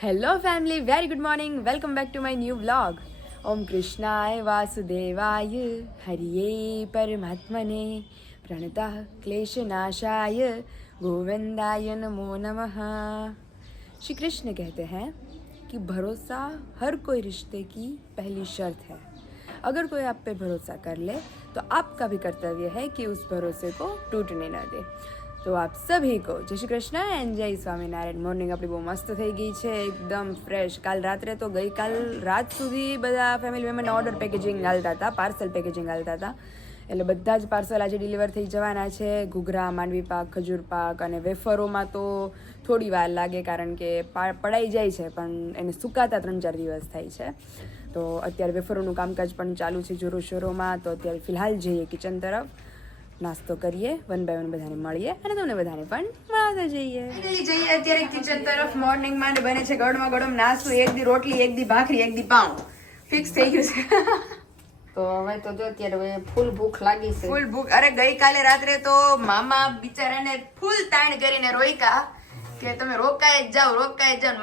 Hello family, very good morning. Welcome back to my new vlog. ઓમ કૃષ્ણાય વાસુદેવાય હરિયે પરમાત્મને પ્रणतः क्लेशनाशाय गोविंदाय नमो नमः. श्री कृष्ण कहते हैं कि भरोसा हर कोई रिश्ते की पहली शर्त है. अगर कोई आप पे भरोसा कर ले तो आपका भी कर्तव्य है कि उस भरोसे को टूटने न दे. તો આપ સભી કો જય શ્રી કૃષ્ણ એન્ડ જય સ્વામિનારાયણ. મોર્નિંગ આપણી બહુ મસ્ત થઈ ગઈ છે, એકદમ ફ્રેશ. કાલ રાત સુધી બધા ફેમિલી મેમ્બરને ઓર્ડર પેકેજિંગ હાલતા હતા, પાર્સલ પેકેજિંગ હાલતા હતા. એટલે બધા જ પાર્સલ આજે ડિલિવર થઈ જવાના છે. ઘૂઘરા, માંડવી પાક, ખજૂર પાક અને વેફરોમાં તો થોડી વાર લાગે કારણ કે પડાઈ જાય છે, પણ એને સુકાતા 3-4 દિવસ થાય છે. તો અત્યારે વેફરોનું કામકાજ પણ ચાલુ છે જોરો શોરોમાં. તો અત્યારે ફિલહાલ જઈએ કિચન તરફ, નાસ્તો કરીએ, વન બાય વન બધાને મળીએ અને તમને બધાને પણ મળતા જઈએ. અત્યારે કિચન તરફ. મોર્નિંગમાં બને છે ગળમાં ગળમ નાસ્તો. એક દી રોટલી, એક દી ભાખરી, એક દી પાઉં. ફિક્સ થઈ ગયું છે. તો હવે તો જો અત્યારે ફૂલ ભૂખ લાગી છે. ફૂલ ભૂખ. અરે ગઈકાલે રાત્રે તો મામા બિચારાને ફૂલ તાણ કરીને રોઈકા કે તમે રોકાય જ જાઓ.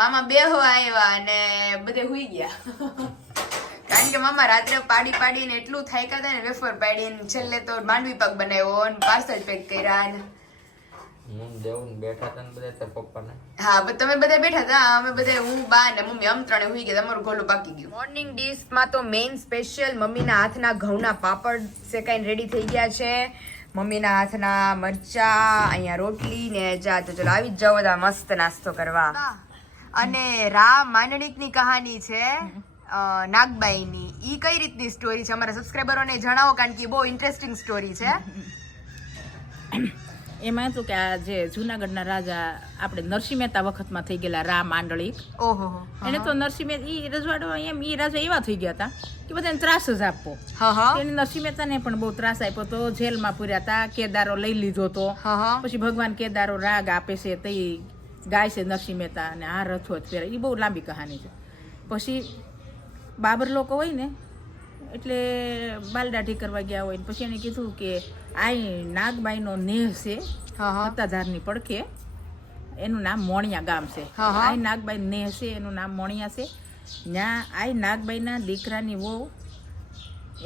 મામા બેહવા આવ્યા અને બધે હુઈ ગયા. કારણ કે મામા રાત્રે પાડીને એટલું થાક્યા હતા ને, વેફર પાડીને છેલ્લે તો માંડવી પાક બનાવ્યો અને પાર્સલ પેક કર્યા ને. હું દેવું બેઠા હતા ને બધા તાર પપ્પાને. હા, તમે બધા બેઠા હતા. અમે બધા, હું, બા ને મમ્મી, આમ ત્રણે હુઈ ગયા. તમારું ગોલું પાકી ગયું. મોર્નિંગ ડિશમાં તો મેઇન સ્પેશિયલ મમ્મીના હાથના ઘઉંના પાપડ શેકાઈને રેડી થઈ ગયા છે. મમ્મીના હાથના મરચા, અહીંયા રોટલી ને ચા. તો ચલો આવી જ જાઓ બધા મસ્ત નાસ્તો કરવા. અને રામ માંડણીકની કહાની છે નાગબાઈની. ઈ કઈ રીતની સ્ટોરી છે અમારા સબસ્ક્રાઈબરોને જણાવો, કારણ કે બહુ ઇન્ટરેસ્ટિંગ સ્ટોરી છે. એમાં હતું કે આ જે જુનાગઢના રાજા આપણે નરસિંહ મહેતા વખતમાં થઈ ગયેલા રા માંડલિક. ઓહો. એને તો નરસિંહ મહેતા ઈ રજવાડો એમ ઈ રાજા એવા થઈ ગયા હતા કે બધાને ત્રાસ જ આપવો. એને નરસિંહ મહેતાને પણ બહુ ત્રાસ આપ્યો તો, જેલમાં પૂર્યા હતા. કેદારો લઈ લીધો તો. પછી ભગવાન કેદારો રાગ આપે છે તે ગાય છે નરસિંહ મહેતા, અને આ રથો જ ફેરે. એ બહુ લાંબી કહાની છે. પછી બાબર લોકો હોય ને એટલે બાલદાઢી કરવા ગયા હોય, પછી એને કીધું કે આ નાગબાઈનો નેહ છે સત્તાધારની પડખે, એનું નામ મોણિયા ગામ છે. આ નાગબાઈ નેહ છે, એનું નામ મોણિયા છે. ત્યાં આ નાગબાઈના દીકરાની વહુ,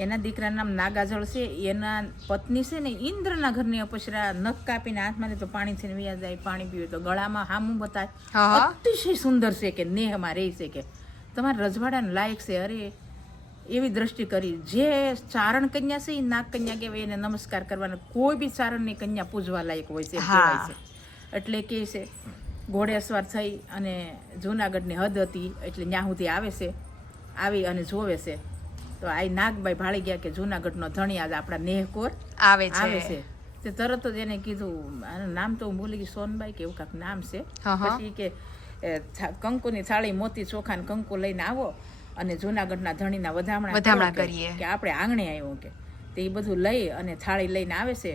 એના દીકરાનું નામ નાગાજળ છે. એના પત્ની છે ને ઇન્દ્રના ઘરની અપસરા. નખ કાપીને હાથમાં તો પાણી થઈને વ્યા જાય, પાણી પીવે તો ગળામાં હામું બતાય. અતિશય સુંદર છે કે નેહમાં રહી છે કે તમારા રજવાડાને લાયક છે. અરે એવી દ્રષ્ટિ કરી. જે ચારણ કન્યા છે એ નાગ કન્યા કહેવાય, એને નમસ્કાર કરવાના. કોઈ બી ચારણની કન્યા પૂજવા લાયક હોય છે, કહેવાય છે. એટલે કે છે ઘોડે અસવાર થઈ અને જુનાગઢની હદ હતી એટલે ત્યાં સુધી આવે છે. આવી અને જોવે છે તો આ નાગબાઈ ભાળી ગયા કે જુનાગઢનો ધણી આજ આપણા નેહકોર આવે છે. તે તરત જ એને કીધું, આનું નામ તો હું ભૂલી ગઈ, સોનબાઈ કે એવું કાંક નામ છે. પછી કે કંકુની થાળી, મોતી ચોખા ને કંકુ લઈને આવો અને જુનાગઢના ધણીના વધામણા કરીએ કે આપણે આંગણે આવ્યો કે. તે એ બધું લઈ અને થાળી લઈને આવે છે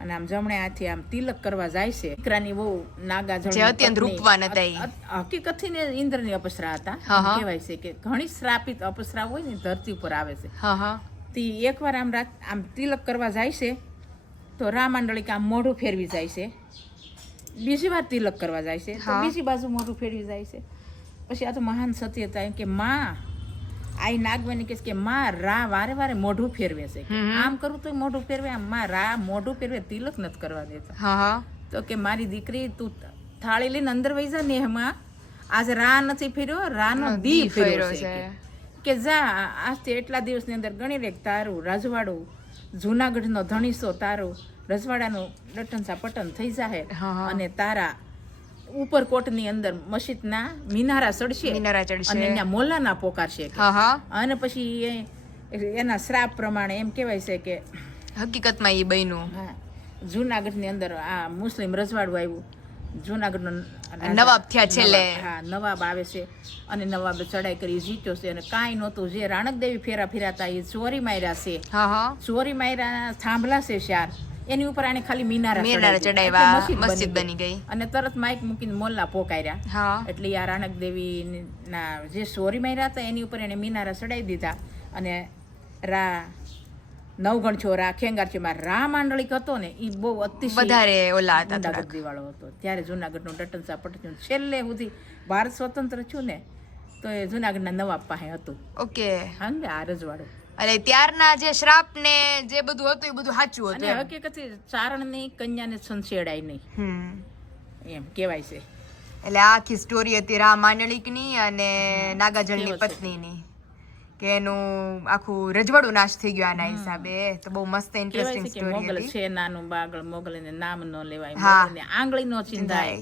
અને આમ જમણે હાથે આમ તિલક કરવા જાય છે. દીકરાની બહુ નાગાજળ અત્યંત રૂપવાન હતા. હકીકતથી ને ઇન્દ્રની અપસરા હતા. કહેવાય છે કે ઘણી શ્રાપિત અપસરા હોય ને ધરતી ઉપર આવે છે. તે એકવાર આમ તિલક કરવા જાય છે તો રામાંડળિક આમ મોઢું ફેરવી જાય છે. બીજી વાર તિલક કરવા જાય છે તો બીજી બાજુ મોઢું ફેરવી જાય છે. પછી આ તો મહાન સત્યતા એમ કે માં આ નાગવાની કહે કે માં રા વારે વારે મોઢું ફેરવે છે. આમ કરું તો મોઢું ફેરવે, આમ માં રા મોઢું ફેરવે, તિલક નથી કરવા દેતા. તો કે મારી દીકરી તું થાળી લઈને અંદર વહી જા ને, એમાં આજે રા નથી ફેર્યો, રાનો દી ફેર્યો છે. કે જા આજથી એટલા દિવસની અંદર ગણી લે તારું રજવાડું જુનાગઢનો ધણીસો, તારું રજવાડાનું ડટનસા પટન થઈ જાય અને તારા ઉપરકોટની અંદર મસ્જિદના મિનારા ચડશે અને એના મોલાના પોકારશે. અને પછી એના શ્રાપ પ્રમાણે એમ કહેવાય છે કે હકીકતમાં એ બન્યું. જુનાગઢની અંદર આ મુસ્લિમ રજવાડું આવ્યું. જુનાગઢનો નવાબ થયા છેલ્લે. નવાબ આવે છે અને નવાબે ચડાઈ કરી જીત્યો છે. અને કાંઈ નહોતું. જે રાણકદેવી ફેરાતા એ ચોરી માર્યા છે. ચોરી માર્યા થાંભલા છે 4, એની ઉપર આને ખાલી મિનારા ચડાવ્યા, મસ્જિદ બની ગઈ. અને તરત માઇક મૂકીને મોલ્લા પોકાર્યા. એટલે આ રાણક દેવી ના જે સોરી માર્યા હતા એની ઉપર એને મિનારા ચડાવી દીધા. અને નવગણ છોરા ખેંગાર છે મારા રા માંડલિક હતો ને એ બહુ અતિશય વધારે ઓલા હતા થોડાક. ગુંડાગર્દી વાળો હતો. ત્યારે જુનાગઢનું ડટન સાહ પટેલ છેલ્લે સુધી ભારત સ્વતંત્ર છું ને તો એ જુનાગઢના નવાબ પાસે હતું. ઓકે. સમજે આ રજવાડું. એટલે ત્યારના જે શ્રાપ ને જે બધું હતું એ બધું સાચું અને હતું. હકીકતે ચારણની કન્યાને સંશેડાય નહીં હમ. એમ કહેવાય છે. એટલે આ આખી સ્ટોરી હતી રા માંડલિકની અને નાગાજળની કેવો છે? પત્નીની કે એનું આખું રજવાડું નાશ થઈ ગયું આના હિસાબે. તો બહુ મસ્ત કહેવાય ઇન્ટરેસ્ટિંગ છે કે સ્ટોરી મોગલ હતી. છે નાનું બાગળ મોગલને નામ ન લેવાય હા. મોગલને આંગળી નો ચિંધાય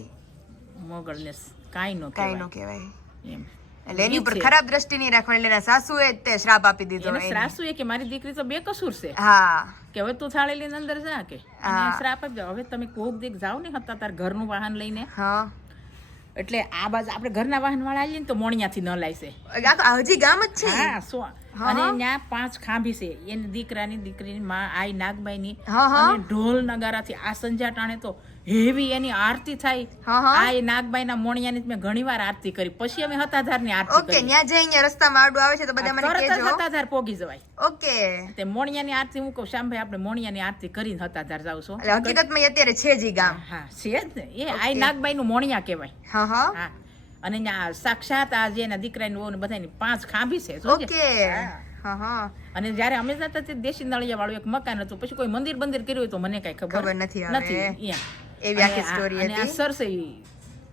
મોગલને કાંઈ ન કાંઈ નો કહેવાય કહેવાય. એમ. એટલે એની ઉપર છે. ખરાબ દ્રષ્ટિ નહીં રાખવાની. એટલે એના સાસુએ જ તે શ્રાપ આપી દીધો એને એને. શ્રાસુ એ કે મારી દીકરી તો બેકસૂર છે હા કે હવે તું થાળી લઈને અંદર જા કે અને હા. શ્રાપ આપી દો. હવે તમે કોક દીક જાવ ને હતા તાર ઘરનું વાહન લઈને હા. એટલે આ બાજુ આપણે ઘરના વાહન વાળા આવીએ ને તો મોણિયાથી ન લાયશે. આ તો હજી ગામ જ છે. હા અને ત્યાં 5 ખાંભી છે એની દીકરીની માં આઈ નાગબાઈની હા, હા. અને ઢોલ નગારાથી આ સંજા ટાણે તો હેવી એની આરતી થાય. હા, હા. આ નાગબાઈના મોણિયાની મેં ઘણીવાર આરતી કરી. પછી અમે હતાધારની આરતી ઓકે. કરી. ત્યાં જઈ અહીંયા રસ્તામાં આડું આવે છે તો બધા મને તરત જ કહેજો. હતાધાર પોગી જવાય. ઓકે. તે મોણિયાની આરતી હું કહું શામભાઈ આપણે મોણિયાની આરતી કરીને હતાધાર જાવ છો. એટલે હકીકતમાં એ અત્યારે છે જ ઈ ગામ. હા છે જ ને એ આઈ નાગબાઈનું મોણિયા કહેવાય. હા હા. હા અને ત્યાં સાક્ષાત આ જે એના દીકરાની વહુ ને બધાની 5 ખાંભી છે જોજે. ઓકે. હા. હા હા. અને જયારે અમે જતા તે દેશી નળિયા વાળું એક મકાન હતું. પછી કોઈ મંદિર બંદિર કર્યું હોય તો મને કઈ ખબર ખબર નથી હવે. નથી. એવી આખી સ્ટોરી અને આ હતી. સરસઈ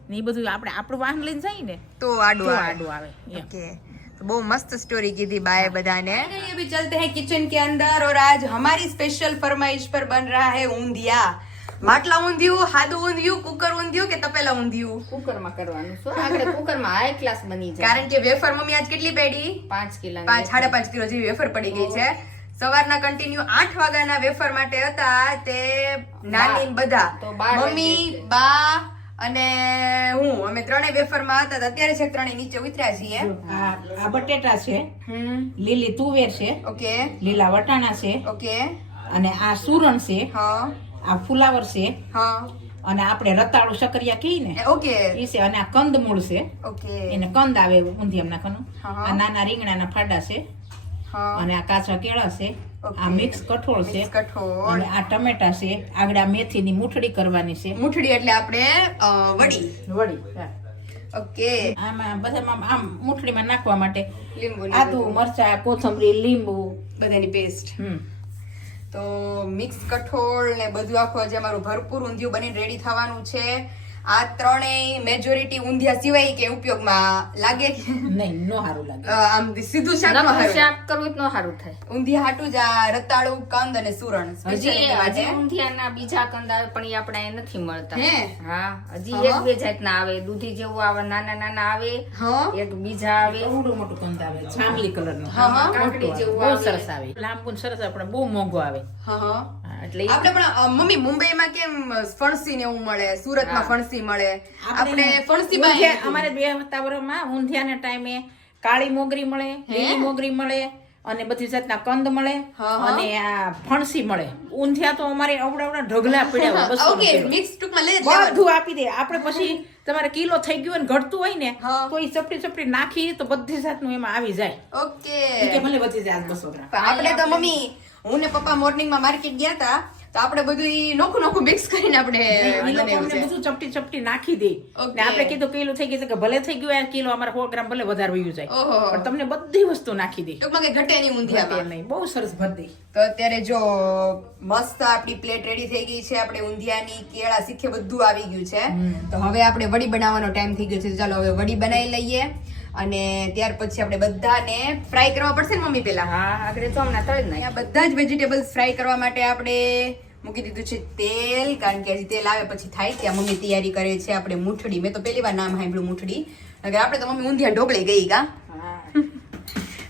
ને ઈ બધું આપણે આપણું વાહન લઈને જઈએ ને તો આડું તો આવે. આડું આવે એમ. ओके तो बहुत मस्त स्टोरी की थी बाय बधाने। अभी चलते हैं किचन के अंदर और आज हमारी स्पेशल फरमाइश पर बन रहा है ऊंधिया। માટલા ઊંધિયું, હાદું ઊંધિયું, કુકર ઊંધિયું કે તપેલા ઊંધિયું? કુકરમાં કરવાનું છે આગળ કુકરમાં હાઈ ક્લાસ બની જાય. કારણ કે વેફર મમ્મી આજ કેટલી પડી? 5 કિલો 5.5 કિલો જેવી વેફર પડી ગઈ છે. સવારના કન્ટિન્યુ 8 વાગ્યાના વેફર માટે હતા તે નાની ને બધા તો 12 મમ્મી, બા અને હું અમે ત્રણેય વેફરમાં હતા. તો અત્યારે છે ત્રણેય નીચે ઉતર્યા છીએ. આ બટેટા છે, લીલી તુવેર છે, ઓકે લીલા વટાણા છે ઓકે. અને આ સુરણ છે, હા આ ફુલાવર છે હા અને આપણે રતાળું શકરિયા કહીએ ને ઓકે ઈ છે અને આ કંદમૂળ છે. ઓકે એને કંદ આવે ઊંધિયામાં નાખવાનું. હા. આ નાના રીંગણાના ફાડા છે હા અને આ કાચા કેળા છે. ઓકે. આ મિક્સ કઠોળ છે કઠોળ. અને આ ટમેટા છે. આગળ આ મેથીની મૂઠડી કરવાની છે. મુઠડી એટલે આપણે વડી. વડી ઓકે. આમાં બધામાં આમ મૂઠડીમાં નાખવા માટે લીંબુ આદુ મરચા કોથમરી લીંબુ બધાની પેસ્ટ. તો મિક્સ કઠોળ ને બધું આખું જે અમારું ભરપૂર ઊંધિયું બનીને રેડી થવાનું છે. આ ત્રણેય મેજોરિટી ઊંધિયા સિવાય કે ઉપયોગમાં લાગે કે નહીં નો સારું લાગે. આમ સીધું શાક નો હારું. શાક કરવું જ ન સારું થાય. ઊંધિયા હાટું જ આ રતાળું, કંદ અને સુરણ હજી special માટે. હજી ઊંધિયાના બીજા કંદ આવે પણ એ આપણે અહીં નથી મળતા. હે? હા હજી એક બે જાતના આવે. દૂધી જેવું આવે, નાના નાના આવે, હા એક બીજા આવે. એવડું મોટું કંદ આવે જાંબલી કલરનું. હા, હા. કાકડી જેવું બહુ આવે. સરસ આવે. લાંબુ ને સરસ આવે પણ બહુ મોંઘો આવે. હા હા. હા, એટલે ઈ આપણે પણ મમ્મી મુંબઈમાં કેમ ફણસી ને એવું મળે, સુરતમાં ફણસી મળે. આપણે ફણસી ઊંધિયા અમારે બે વાતાવરણમાં ઊંધિયાના ટાઈમે કાળી મોગરી મળે, લીલી મોગરી મળે અને બધી જાતના કંદ મળે અને આ ફણસી મળે. ઊંધિયા તો અમારે અવડા ઢગલા પડ્યા હોય 200 ઓકે કિલો. મિક્સ ટૂંકમાં લઈ જ બધું આપી દે. આપણે પછી તમારે કિલો થઈ ગયું હોય ને ઘટતું હોય ને તો એ ચપટી ચપટી નાખી તો બધી જાતનું એમાં આવી જાય. ઓકે. ઈ કે ભલે વધી જાય 200 ગ્રામ. આપણે તો મમ્મી હું ને પપ્પા મોર્નિંગમાં માર્કેટ ગયા હતા તો આપણે બધું ઈ નોખું મિક્સ કરીને આપણે ઈ લોકો બનાવ્યું અમને છે. બધું ચપટી ચપટી નાખી દે. ઓકે. ને આપણે કીધું કિલો થઈ ગયું છે કે ભલે થઈ ગયું યાર કિલો અમારે 100 ગ્રામ ભલે વધારે વયું જાય ઓહો. પણ તમને બધી વસ્તુ નાખી દે. ટૂંકમાં કઈ ઘટે નહીં ઘટે ઊંધિયામાં. નહીં. બહુ સરસ ભર દે. તો અત્યારે જો મસ્ત આપણી પ્લેટ રેડી થઈ ગઈ છે. આપણે ઊંધિયાની, કેળા, શીખે બધું આવી ગયું છે. તો હવે આપણે વડી બનાવવાનો ટાઈમ થઈ ગયો છે. ચાલો હવે વડી બનાવી લઈએ અને ત્યાર પછી આપણે બધાને ફ્રાય કરવા પડશે ને મમ્મી પેલા? હા આગળ તો હમણાં તળી જ નાખ. અહીંયા બધા જ વેજીટેબલ્સ ફ્રાય કરવા માટે આપણે મૂકી દીધું છે તેલ, કારણ કે હજી તેલ આવે પછી થાય. ત્યાં મમ્મી તૈયારી કરે છે. આપણે મૂઠડી, મેં તો પહેલી વાર નામ સાંભળ્યું મૂઠડી. નકર આપણે તો મમ્મી ઊંધિયા ઢોકળી ગઈ કા.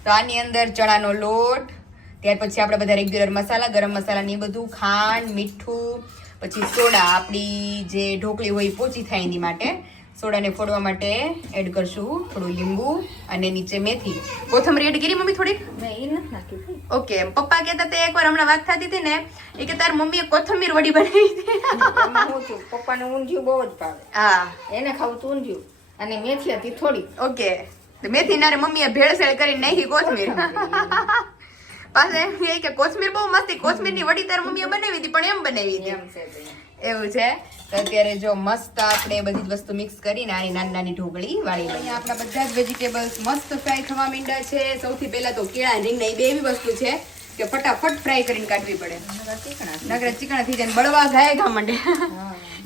તો આની અંદર ચણાનો લોટ, ત્યાર પછી આપણે બધા રેગ્યુલર મસાલા, ગરમ મસાલા ને એ બધું, ખાંડ, મીઠું, પછી સોડા, આપણી જે ઢોકળી હોય એ પોચી થાય એની માટે સોડાને ફોડવા માટે એડ કરશું. થોડું લીંબુ અને નીચે મેથી, કોથમરી એડ કરી મમ્મી થોડીક? મેં ઈ નથી નાખી ભાઈ. ઓકે. પપ્પા કહેતા તે એકવાર હમણાં વાત થતી હતી ને એ કે તાર મમ્મીએ કોથમીર વડી બનાવી હતી. એમાં હું છું પપ્પાને ઊંધિયું બહુ જ ભાવે. હા એને ખાવું તું ઊંધિયું અને મેથી હતી થોડી. ઓકે. તો મેથી નારે મમ્મીએ ભેળસેળ કરીને નાખી કોથમીર. પાછા એમ કહે કે કોથમીર બહુ મસ્તી, કોથમીરની વડી તાર મમ્મીએ બનાવી હતી પણ એમ બનાવી હતી. એમ છે તે. એવું છે. તો અત્યારે જો મસ્ત આપણે બધી જ વસ્તુ મિક્સ કરીને આની નાની નાની ઢોકળી વાળી લઈએ. અહીંયા આપણા બધા જ વેજીટેબલ્સ મસ્ત ફ્રાય થવા માંડ્યા છે. સૌથી પહેલા તો કેળા રીંગણા એ બે એવી વસ્તુ છે કે ફટાફટ ફ્રાય કરીને કાઢવી પડે, નકર ચીકણા થઈ જાય ને બળવા ગાય ગા માંડે.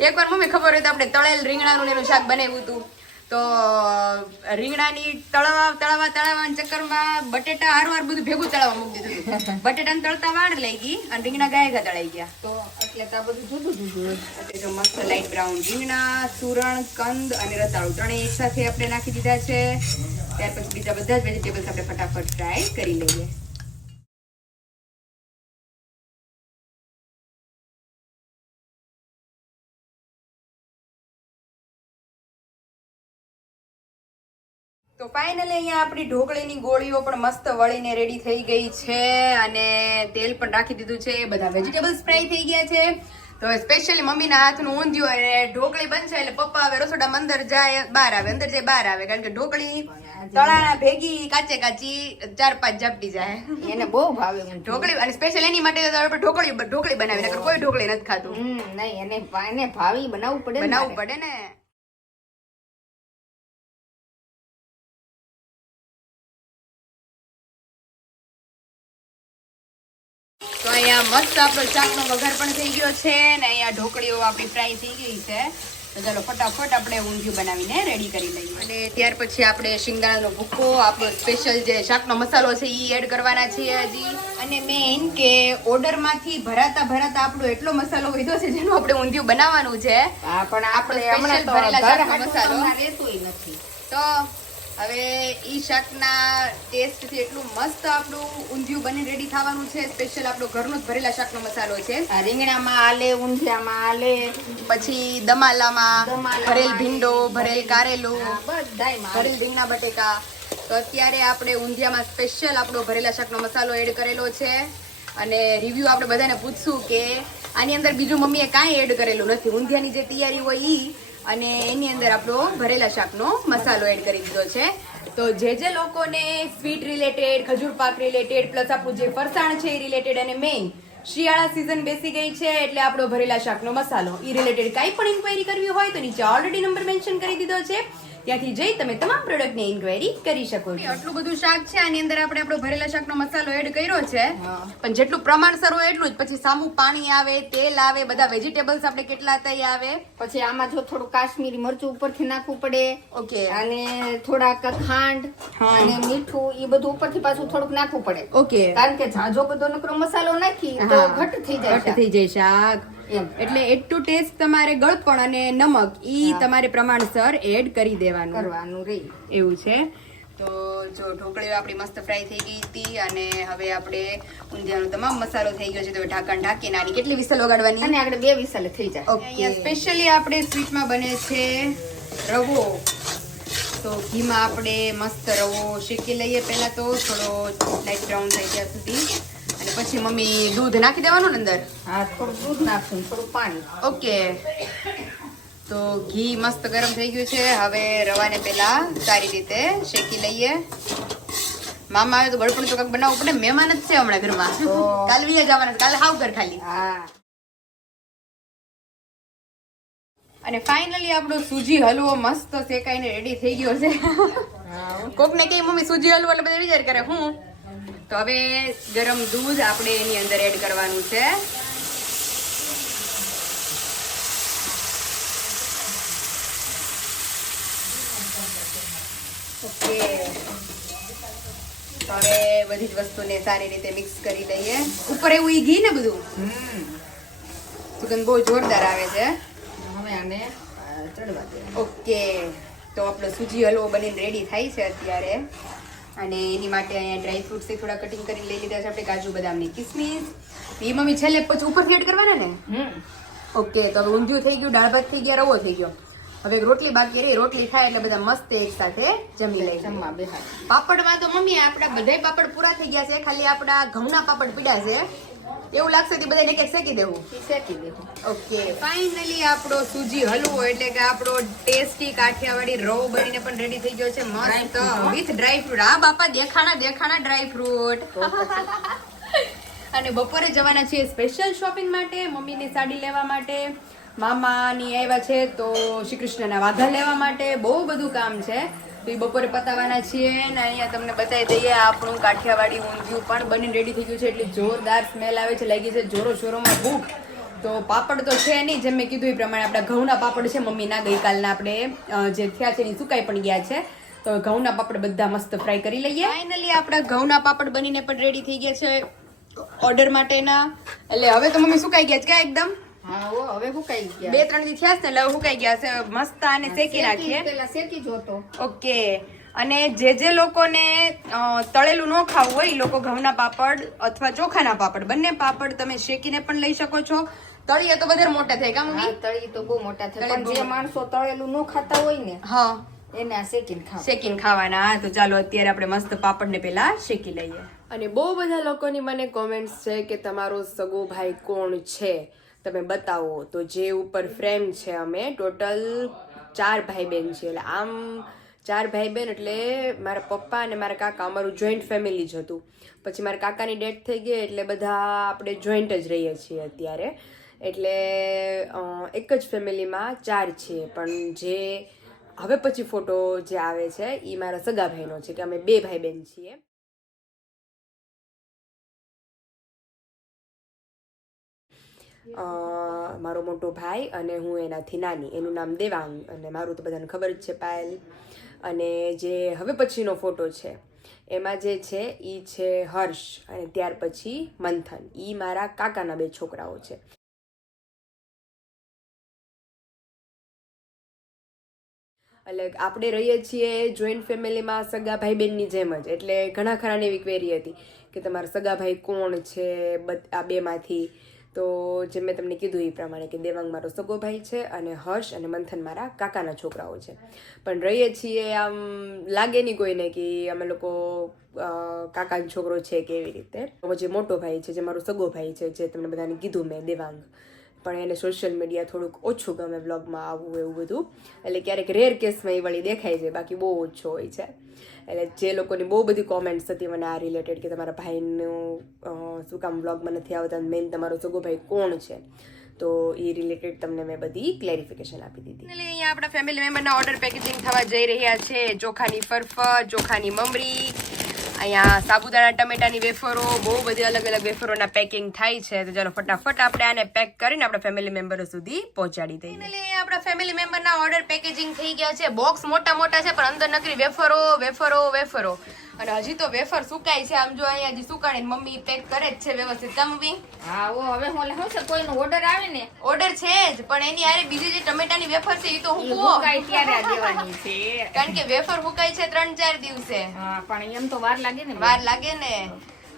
એકવાર મમ્મી ખબર હોય તો આપણે તળેલ રીંગણાનું ને એનું શાક બનાવ્યું હતું, તો રીંગણાની તળાવવાના ચક્કરમાં બટેટા હારવાર બધું ભેગું તળાવવા મૂકી દીધું હતું. બટેટાને તળતા વાર લઈ ગઈ અને રીંગણા ગાય ગા તળાઈ ગયા. તો એટલે તો આ બધું જુદું જુદું હોય. એટલે જો મસ્ત લાઈટ બ્રાઉન રીંગણા, સુરણ, કંદ અને રતાળું ત્રણેય એક સાથે આપણે નાખી દીધા છે. ત્યાર પછી બીજા બધા જ વેજીટેબલ્સ આપણે ફટાફટ ફ્રાય કરી લઈએ. તો ફાઇનલી અહીંયા આપણી ઢોકળીની ગોળીઓ પણ મસ્ત વળીને રેડી થઈ ગઈ છે અને તેલ પણ રાખી દીધું છે. બધા વેજીટેબલ્સ ફ્રાય થઈ ગયા છે. તો સ્પેશિયલી મમ્મીના હાથનું ઊંધિયું અને ઢોકળી બનશે એટલે પપ્પા આવે રસોડામાં અંદર જાય બહાર આવે, અંદર જાય બહાર આવે, કારણ કે ઢોકળી તળાના ભેગી કાચે કાચી 4-5 ઝાપટી જાય. એને બહુ ભાવે ઢોકળી અને સ્પેશિયલ એની માટે તો આપણે ઢોકળી બનાવી, નકર કોઈ ઢોકળી નથી ખાતું. નહીં એને ભાવી બનાવવું પડે ને. તો અહીંયા મસ્ત આપણો શાકનો વઘાર પણ થઈ ગયો છે ને અહીંયા ઢોકળીઓ આપણી ફ્રાય થઈ ગઈ છે. તો ચાલો ફટાફટ આપણે ઊંધિયું બનાવીને રેડી કરી લઈએ. અને ત્યાર પછી આપણે શિંગદાણાનો ભૂકો, આપણો સ્પેશિયલ જે શાકનો મસાલો છે એ એડ કરવાના છીએ હજી. અને મેઇન કે ઓર્ડરમાંથી ભરાતા આપણો એટલો મસાલો વધ્યો છે જેનું આપણે ઊંધિયું બનાવવાનું છે. પણ આપણે સ્પેશિયલ ભરેલા શાકનો મસાલો રહેતું નથી. તો હવે ઈ શાકના ટેસ્ટથી એટલું મસ્ત આપણું ઊંધિયું બની રેડી થવાનું છે. સ્પેશિયલ આપણો ઘરનો જ ભરેલા શાકનો મસાલો છે. આ રીંગણામાં આલે, ઊંધિયામાં આલે, પછી દમાલામાં ભરેલ ભીંડો, ભરેલ કારેલું, બધાયમાં ભરેલ રીંગણા બટેકા. તો અત્યારે આપણે ઊંધિયામાં સ્પેશિયલ આપણો ભરેલા શાકનો મસાલો એડ કરેલો છે. અને રિવ્યુ આપણે બધાને પૂછશું કે આની અંદર બીજું મમ્મીએ કાંઈ એડ કરેલું નથી. ઊંધિયાની જે તૈયારી હોય ઈ અને એની અંદર આપણો ભરેલા શાકનો મસાલો એડ કરી દીધો છે. તો જે લોકોને સ્વીટ રિલેટેડ, ખજૂર પાક રિલેટેડ, પ્લસ આપણું જે ફરસાણ છે એ રિલેટેડ, અને મેઇન શિયાળા સિઝન બેસી ગઈ છે એટલે આપણો ભરેલા શાકનો મસાલો એ રિલેટેડ કાંઈ પણ ઇન્ક્વાયરી કરવી હોય તો નીચે ઓલરેડી નંબર મેન્શન કરી દીધો છે, ત્યાંથી જઈ તમે તમામ પ્રોડક્ટની ઇન્ક્વાયરી કરી શકો છો. આટલું બધું શાક છે, આની અંદર આપણે આપણો ભરેલા શાકનો મસાલો એડ કર્યો છે, પણ જેટલું પ્રમાણસર હોય એટલું જ. પછી સામું પાણી આવે, તેલ આવે, બધા વેજીટેબલ્સ આપણે કેટલા તઈ આવે. પછી આમાં જો થોડું કાશ્મીરી મરચું ઉપરથી નાખવું પડે. ઓકે. અને થોડાક ખાંડ અને મીઠું એ બધું ઉપરથી પાછું થોડુંક નાખવું પડે. ઓકે. કારણ કે ઝાઝો બધો નકરો મસાલો નાખી તો ઘટ થઈ જાય શાક. એટલે એટલું ટેસ્ટ તમારે ગળપણ અને નમક ઈ તમારે પ્રમાણસર એડ કરી કરવાનું રહી એવું છે. તો જો ઢોકળીઓ આપણી મસ્ત ફ્રાય થઈ ગઈ હતી અને હવે આપણે ઊંધિયાનો તમામ મસાલો થઈ ગયો છે. તો ઢાંકણ ઢાંકીને આની કેટલી વિસલ વગાડવાની? અને આગળ 2 વિસલ થઈ જાય. અહીંયા સ્પેશિયલી આપણે સ્વીટમાં બને છે રવો. તો ઘીમાં આપણે મસ્ત રવો શેકી લઈએ પહેલા, તો થોડો લાઈટ બ્રાઉન થઈ ગયા સુધી. અને પછી મમ્મી દૂધ નાખી દેવાનું ને અંદર? હા, થોડું દૂધ નાખશું, થોડું પાણી. ઓકે. તો ઘી મસ્ત ગરમ થઈ ગયું છે. હવે રવાને પેલા સારી રીતે શેકી લઈએ. મામા આવે તો ગળપણ તો કંઈક બનાવવું પડે, મહેમાન જ છે હમણાં ઘરમાં. કાલ વીએ જવાના, કાલે હાવ ઘર ખાલી. હા. અને ફાઇનલી આપણો સૂજી હલવો મસ્ત શેકાઈને રેડી થઈ ગયો છે. કોકને કઈ મમ્મી સૂજી હલવો એટલે બધા વિચાર કરે હું. તો હવે ગરમ દૂધ આપણે એની અંદર એડ કરવાનું છે. ઓકે. તો હવે બધી જ વસ્તુને સારી રીતે મિક્સ કરી લઈએ. ઉપર એવું ઈ ઘી ને બધું સુગંધ બહુ જોરદાર આવે છે. હવે આને ચડવા દે. ઓકે. તો આપણો સૂજી હલવો બનીને રેડી થાય છે અત્યારે. અને એની માટે અહીંયા ડ્રાય ફ્રૂટ્સ થોડા કટિંગ કરીને લઈ લીધા છે આપણે, કાજુ બદામની કિસમિસ. એ મમ્મી છેલ્લે પછી ઉપરથી એડ કરવાના ને? ઓકે. તો હવે ઊંધિયું થઈ ગયું, દાળ ભાત થઈ ગયા, રવો થઈ ગયો. હવે રોટલી બાકી રહી. રોટલી થાય એટલે બધા મસ્ત એક સાથે જમી લઈ. જમવા બેહા. પાપડમાં તો મમ્મી આપણા બધાય પાપડ પૂરા થઈ ગયા છે, ખાલી આપણા ઘઉંના પાપડ પીડા છે. એવું લાગશે કે બધાને એક શેકી દેવું. શેકી દેવું. ઓકે. ફાઇનલી આપણો સૂજી હલવો એટલે કે આપણો ટેસ્ટી કાઠિયાવાડી રવો બનીને પણ રેડી થઈ ગયો છે મસ્ત વિથ ડ્રાય ફ્રૂટ. હા બાપા, દેખાણા ડ્રાય ફ્રૂટ. અને બપોરે જવાના છીએ સ્પેશિયલ શોપિંગ માટે, મમ્મીની સાડી લેવા માટે, મામાની આવ્યા છે તો શ્રી કૃષ્ણના વાઘા લેવા માટે, બહુ બધું કામ છે. તો એ બપોરે પતાવવાના છીએ ને અહીંયા તમને બતાવી દઈએ આપણું કાઠિયાવાડી ઊંધિયું પણ બનીને રેડી થઈ ગયું છે. એટલી જોરદાર સ્મેલ આવે છે, લાગી છે જોરો શોરોમાં ભૂખ. તો પાપડ તો છે નહીં, જેમ મેં કીધું એ પ્રમાણે આપણા ઘઉંના પાપડ છે મમ્મીના, ગઈકાલના આપણે જે થયા છે એ સુકાઈ પણ ગયા છે. તો ઘઉંના પાપડ બધા મસ્ત ફ્રાય કરી લઈએ. ફાઇનલી આપણા ઘઉંના પાપડ બનીને પણ રેડી થઈ ગયા છે ઓર્ડર માટેના. એટલે હવે તો મમ્મી સુકાઈ ગયા છે કે એકદમ? હા હવે હુકાઈ ગયા. 2-3 દી થયા છે ને એટલે સુકાઈ ગયા છે મસ્ત. આને શેકી નાખીએ. પેલા શેકી જોતો. ઓકે. અને જે લોકોને તળેલું ન ખાવું હોય એ લોકો ઘઉંના પાપડ અથવા ચોખાના પાપડ બંને પાપડ તમે શેકીને પણ લઈ શકો છો. તળીએ તો વધારે મોટા થાય કા મમ્મી? તળી તો બહુ મોટા થાય, પણ જે માણસો તળેલું ન ખાતા હોય ને હા એને આ શેકીને ખાવાના. તો ચાલો અત્યારે આપણે મસ્ત પાપડને પેલા શેકી લઈએ. અને બહુ બધા લોકોની મને કોમેન્ટ્સ છે કે તમારો સગો ભાઈ કોણ છે તમે બતાવો. તો જે ઉપર ફ્રેમ છે અમે ટોટલ 4 ભાઈ બહેન છીએ. એટલે આમ 4 ભાઈ બહેન એટલે મારા પપ્પા અને મારા કાકા, અમારું જોઈન્ટ ફેમિલી જ હતું. પછી મારા કાકાની ડેથ થઈ ગઈ એટલે બધા આપણે જોઈન્ટ જ રહીએ છીએ અત્યારે. એટલે એક જ ફેમિલીમાં 4 છીએ. પણ જે હવે પછી ફોટો જે આવે છે એ મારા સગા ભાઈનો છે કે અમે 2 ભાઈ બહેન છીએ. મારો મોટો ભાઈ અને હું એનાથી નાની, એનું નામ દેવાંગ અને મારું તો બધાને ખબર જ છે પાયલ. અને જે હવે પછીનો ફોટો છે એમાં જે છે એ છે હર્ષ અને ત્યાર પછી મંથન. એ મારા કાકાના 2 છોકરાઓ છે. એટલે આપણે રહીએ છીએ જોઈન્ટ ફેમિલીમાં સગા ભાઈ બહેનની જેમ જ. એટલે ઘણા ખરાને એવી ક્વેરી હતી કે તમારા સગા ભાઈ કોણ છે આ 2માંથી. તો જે મેં તમને કીધું એ પ્રમાણે કે દેવાંગ મારો સગો ભાઈ છે અને હર્ષ અને મંથન મારા કાકાના છોકરાઓ છે. પણ રહીએ છીએ આમ લાગે નહીં કોઈને કે અમે લોકો કાકાનો છોકરો છે કે એવી રીતે. જે મોટો ભાઈ છે જે મારો સગો ભાઈ છે, જે તમને બધાને કીધું મેં દેવાંગ, પણ એને સોશિયલ મીડિયા થોડુંક ઓછું ગમે વ્લોગમાં આવવું એવું બધું. એટલે ક્યારેક રેર કેસમાં એ વળી દેખાય છે, બાકી બહુ ઓછો હોય છે. એટલે જે લોકોની બહુ બધી કોમેન્ટ્સ હતી મને આ રિલેટેડ કે તમારા ભાઈનું શું કામ વ્લોગમાં નથી આવતા, મેઇન તમારો સગો ભાઈ કોણ છે, તો એ રિલેટેડ તમને મેં બધી ક્લેરિફિકેશન આપી દીધી. એટલે અહીંયા આપણા ફેમિલી મેમ્બરના ઓર્ડર પેકેજિંગ થવા જઈ રહ્યા છે. ચોખાની ફરફર, ચોખાની મમરી, અહીંયા સાબુદાણા ટમેટાની વેફરો, બહુ બધી અલગ અલગ વેફરોના પેકિંગ થાય છે. તો ચાલો ફટાફટ આપણે આને પેક કરીને આપણા ફેમિલી મેમ્બરો સુધી પહોંચાડી દઈએ. એટલે આપણા ફેમિલી મેમ્બરના ઓર્ડર પેકેજિંગ થઈ ગયા છે. બોક્સ મોટા મોટા છે પણ અંદર નકરી વેફરો વેફરો વેફરો. અને હજી તો વેફર સુકાય છે. આમ જો અહીંયા હજી સુકાણી મમ્મી પેક કરે જ છે વ્યવસ્થિત. કા મમ્મી? હા હવે હું શું છે કોઈનો ઓર્ડર આવે ને ઓર્ડર છે જ, પણ એની આરે બીજી જે ટમેટાની વેફર છે એ તો હું હુકાય ત્યારે દેવાની છે. કારણ કે વેફર હુકાય છે 3-4 દિવસે. હા પણ એમ તો વાર લાગે ને. વાર લાગે ને.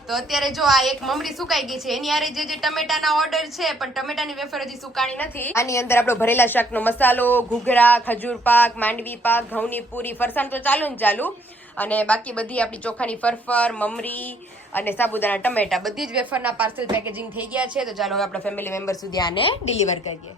તો અત્યારે જો આ એક મમરી સુકાઈ ગઈ છે, એની આરે જે ટમેટાના ઓર્ડર છે પણ ટમેટાની વેફર હજી સુકાણી નથી. આની અંદર આપણો ભરેલા શાકનો મસાલો, ઘૂઘરા, ખજૂર પાક, માંડવી પાક, ઘઉંની પૂરી, ફરસાણ તો ચાલુ અને બાકી બધી આપણી ચોખાની ફરફર, મમરી અને સાબુદાણા ટમેટા બધી જ વેફરના પાર્સલ પેકેજિંગ થઈ ગયા છે. તો ચાલો હવે આપણા ફેમિલી મેમ્બર સુધી આને ડિલિવર કરીએ.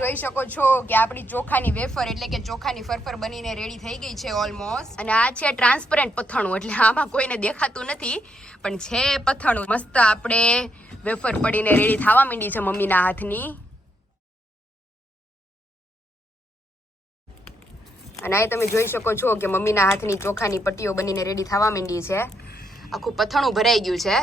જોઈ શકો છો કે આપણી ચોખાની વેફર એટલે કે ચોખાની ફરફર બનીને રેડી થઈ ગઈ છે ઓલમોસ્ટ. અને આ છે ટ્રાન્સપરન્ટ પથાણું, એટલે આમાં કોઈને દેખાતું નથી પણ છે પથાણું. મસ્ત આપણે વેફર પડીને રેડી થવા માંડી છે મમ્મીના હાથની. અને આ તમે જોઈ શકો છો કે મમ્મીના હાથની ચોખાની પટ્ટીઓ બનીને રેડી થવા માંડી છે. આખું પથાણું ભરાઈ ગયું છે.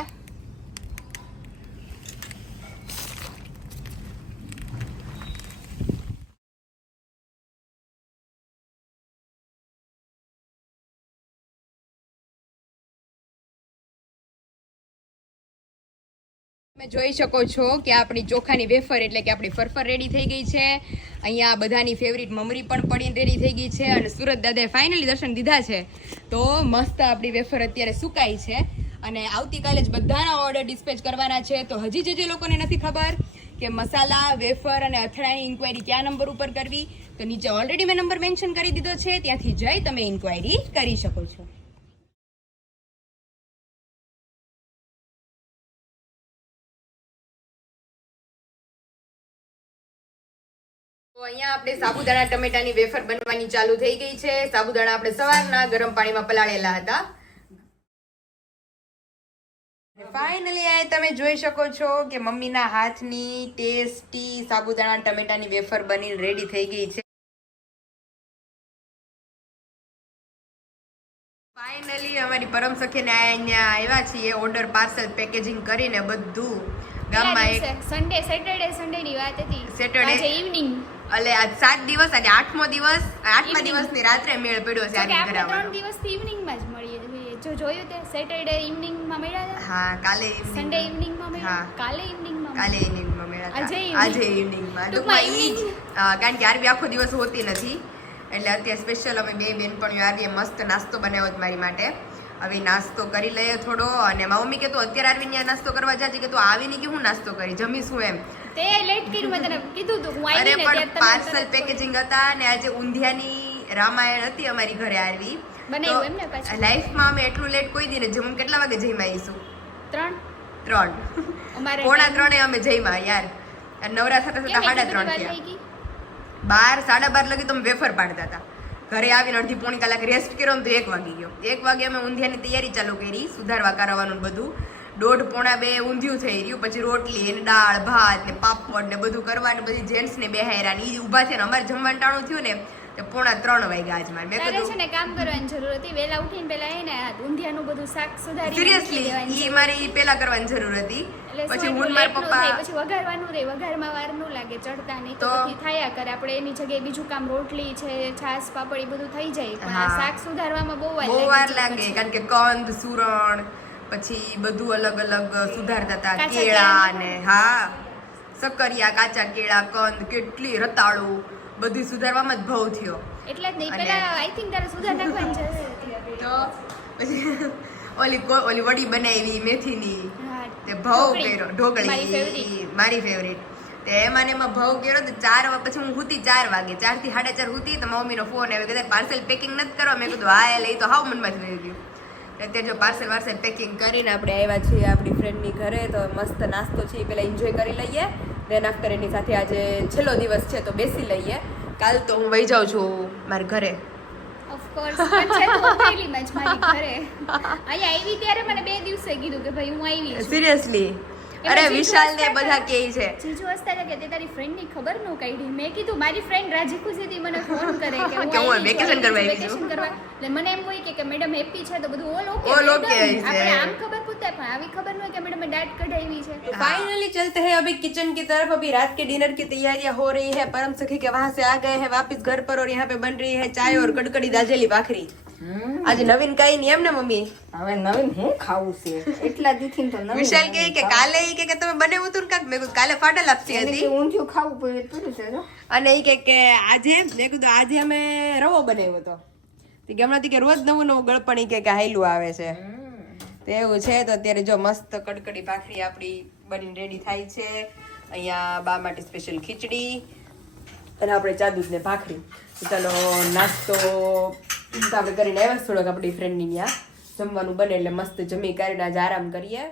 તમે જોઈ શકો છો કે આપણી ચોખાની વેફર એટલે કે આપણી ફરફર રેડી થઈ ગઈ છે. અહીંયા બધાની ફેવરિટ મમરી પણ પડીને રેડી થઈ ગઈ છે. અને સુરત દાદાએ ફાઇનલી દર્શન દીધા છે. તો મસ્ત આપણી વેફર અત્યારે સુકાઈ છે અને આવતીકાલે જ બધાના ઓર્ડર ડિસ્પેચ કરવાના છે. તો હજી જે લોકોને નથી ખબર કે મસાલા, વેફર અને અથડાની ઇન્ક્વાયરી કયા નંબર ઉપર કરવી, તો નીચે ઓલરેડી મેં નંબર મેન્શન કરી દીધો છે, ત્યાંથી જઈ તમે ઇન્ક્વાયરી કરી શકો છો. તો અહીંયા આપણે સાબુદાણા ટમેટાની વેફર બનવાની ચાલુ થઈ ગઈ છે. સાબુદાણા આપણે સવારના ગરમ પાણીમાં પલાળેલા હતા. ફાઇનલી આ તમે જોઈ શકો છો કે મમ્મીના હાથની ટેસ્ટી સાબુદાણા ટમેટાની વેફર બની રેડી થઈ ગઈ છે. ફાઇનલી અમારી પરમ સખીને અહીંયા આવ્યા છીએ ઓર્ડર પાર્સલ પેકેજિંગ કરીને બધું ગામમાં. એક સન્ડે સેટરડે સન્ડે ની વાત હતી. સેટરડે ઇવનિંગ એટલે આજ 7 દિવસ અને 8મો દિવસ, 8મા દિવસની રાત્રે મેળ પડ્યો છે. આપણે 3 દિવસથી ઇવનિંગ માં જ મળીએ છીએ. જો જોયું તે સેટરડે ઇવનિંગ માં મળ્યા હતા. હા, કાલે સન્ડે ઇવનિંગ માં મળ્યા. કાલે ઇવનિંગ માં મળ્યા હતા. આજે ઇવનિંગ માં ટૂંકમાં ઈ જ, કારણ કે આરવી આખો દિવસ હોતી નથી એટલે અત્યારે સ્પેશિયલ અમે બે બેનપણીઓ આરવીએ મસ્ત નાસ્તો બનાવ્યો હતો મારી માટે. હવે નાસ્તો કરી લઈએ થોડો. અને મમ્મી કે તું અત્યારે આરવી ત્યાં નાસ્તો કરવા જાજે કે તું આવીને કે હું નાસ્તો કરી જમીશું એમ. તે લેટ કર્યું, મેં તને કીધું તું હું આવી ને પણ પાર્સલ પેકેજિંગ હતા અને આજે ઊંધિયાની રામાયણ હતી અમારી ઘરે આરવી બનાવ્યું એમ ને પાછું. લાઈફમાં અમે એટલું લેટ કોઈ દી ને જમ કેટલા વાગે જઈમાં આવીશું? 3 અમારે 2:45 અમે જઈમાં યાર. નવરા થતા થતા 3:30 થયા. 12 12:30 લગી તો અમે વેફર પાડતા હતા. ઘરે આવીને અડધી પોણી કલાક રેસ્ટ કર્યો ને તો 1 વાગી ગયો. 1 વાગે અમે ઊંધિયાની તૈયારી ચાલુ કરી, સુધારવા કરાવવાનું બધું. 1:30 ઊંધિયું થઈ રહ્યું, પછી રોટલી ને દાળ ભાત ને પાપડ ને બધું કરવાનું. બધી જેન્ટ્સ ને બેહાયરા ને ઈ ઊભા થયા ને અમારે જમવાનું ટાણું થયું ને તો 2:45 વાગ્યા આજ મારે. મેં તારે કીધું છે ને કામ કરવાની જરૂર હતી. વેલા ઉઠીને પેલા એને ઊંધિયાનું બધું શાક સુધારી સિરિયસલી ઈ મારી પેલા કરવાની જરૂર હતી. પછી હું મારા પપ્પા પછી વઘારવાનું રે, વઘારમાં વાર ન લાગે ચડતા નહીં તો પછી થાયા કરે. આપણે એની જગ્યાએ બીજું કામ રોટલી છે, છાશ પાપડ એ બધું થઈ જાય, પણ આ શાક સુધારવામાં બહુ વાર લાગે. કારણ કે કંદ, સુરણ, પછી બધું અલગ અલગ સુધારતા હતા. કેળા ને હા સક્કરિયા, કાચા કેળા, કંદ, કેટલી રતાળું બધું સુધારવામાં જ ભાવ થયો. એટલે જ નહીં પેલા આઈ થિંક તારે સુધાર નાખવાની છે. તો પછી ઓલી વડી બનાવી મેથીની તે ભાવ કર્યો. ઢોકળી મારી ફેવરિટ. તે એમાં ભાવ કર્યો તો 4 પછી હું હુતી 4 વાગે, 4 થી 4:30 હુતી તો મમ્મીનો ફોન આવ્યો કે પાર્સલ પેકિંગ નથી કરવા. મેં કીધું હા લઈ તો હાવ મનમાંથી લઈ ગયું. અત્યારે જો પાર્સલ પેકિંગ કરીને આપણે આવ્યા છીએ આપણી ફ્રેન્ડની ઘરે. તો મસ્ત નાસ્તો છે એ પેલા એન્જોય કરી લઈએ, દેન આફ્ટર એની સાથે આજે છેલ્લો દિવસ છે તો બેસી લઈએ. કાલ તો હું વહી જાઉં છું મારા ઘરે. ઓફકોર્સ પણ છે તો પહેલીમાં જ મારી ઘરે અહીંયા આવી ત્યારે મને 2 દિવસે કીધું કે ભાઈ હું આવી છું. સિરિયસલી અરે વિશાલ ને બધા કહે છે જીજુ હસતા કે તે તારી ફ્રેન્ડ ની ખબર ન કાઢી. મેં કીધું મારી ફ્રેન્ડ રાજી ખુશીથી મને ફોન કરે કે હું વેકેશન કરવા આવી છું. એટલે મને એમ હોય કે મેડમ હેપી છે તો બધું ઓલ ઓકે આપણે આમ ખબર પૂછતા પણ આવી ખબર ન હોય કે મેડમ દાંત કઢાવી છે. फाइनली चलते हैं अभी किचन की तरफ. अभी रात के डिनर की तैयारियां हो रही है. परम सखी के वहां से आ गए हैं वापस घर पर और यहाँ पे बन रही है चाय और कड़कड़ी दाजेली भाखरी. आज नवीन कई नहीं एम ने मम्मी? હવે નવીન હું ખાવું છે એટલા દીથી તો નવીન. વિશાલ કે કાલે ઈ કે તમે બનાવ્યું હતું ને કાક મેં કીધું કાલે ફાટલ આપતી હતી ઊંધિયું ખાવું પડ્યું છે જો. અને ઈ કે આજે મેં કીધું આજે અમે રવો બનાવ્યો હતો. તે કે હમણાંથી કે રોજ નવું નવું ગળપણ ઈ કે હાયલું આવે છે તો એવું છે. તો અત્યારે જો મસ્ત કડકડી ભાખરી આપણી બનીને રેડી થાય છે. અહીંયા બા માટે સ્પેશિયલ ખીચડી અને આપણે ચા દૂધ ને ભાખરી. ચાલો નાસ્તો આપણે કરીને આવ્યા થોડોક આપણી ફ્રેન્ડની ત્યાં જમવાનું બને એટલે મસ્ત જમી કરીને આજે આરામ કરીએ.